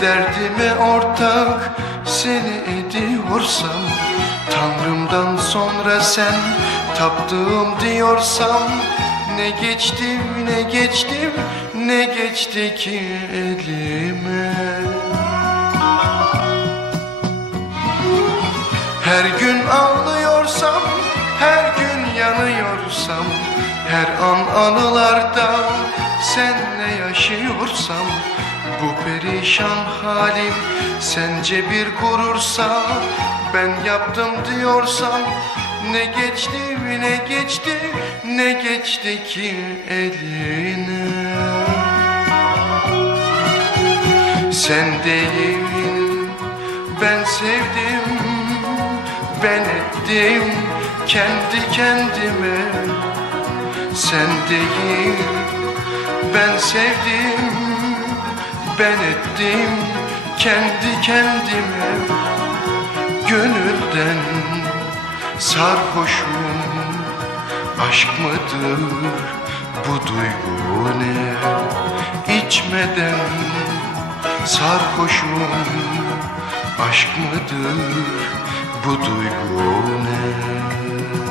Derdime ortak seni ediyorsam Tanrımdan sonra sen taptığım diyorsam Ne geçtim ne geçtim ne geçti ki elime? Her gün ağlıyorsam, her gün yanıyorsam Her an anılarda senle yaşıyorsam Bu perişan halim sence bir gurursa Ben yaptım diyorsam ne geçti ne geçti ne geçti ki eline? Sen değil ben sevdim ben ettim kendi kendime. Sen değil ben sevdim ben ettim kendi kendime Gönülden sarhoşum. Aşk mıdır bu duygu ne? İçmeden sarhoşum. Aşk mıdır bu duygu ne?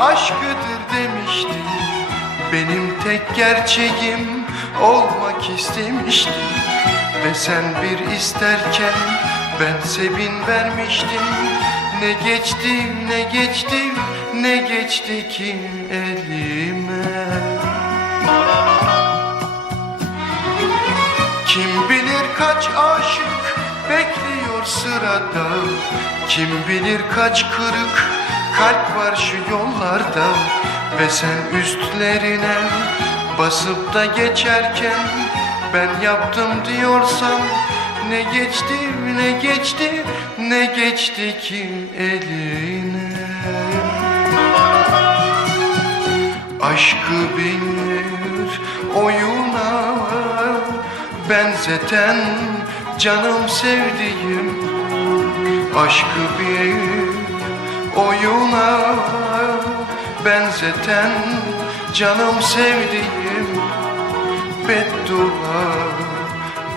Aşkıdır demişti. Benim tek gerçeğim olmak istemiştim Ve sen bir isterken ben sevin vermiştim. Ne geçti ne geçti ne geçti ki elime? Kim bilir kaç aşık bekliyor sırada? Kim bilir kaç kırık yollarda Ve sen üstlerine basıp da geçerken Ben yaptım diyorsam ne geçti ne geçti ne geçti ki eline? Aşkı bir oyuna benzeten canım sevdiğim Aşkı bir oyuna benzeten canım sevdiğim Beddua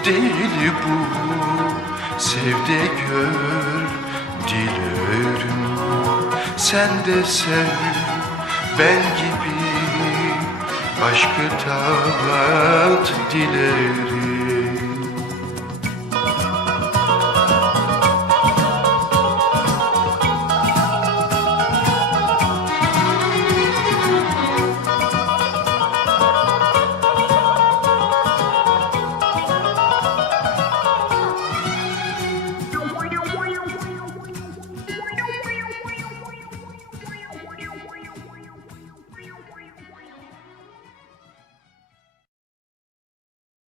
değil bu. Sev de gör dilerim Sen de sev ben gibi Aşkı tat dilerim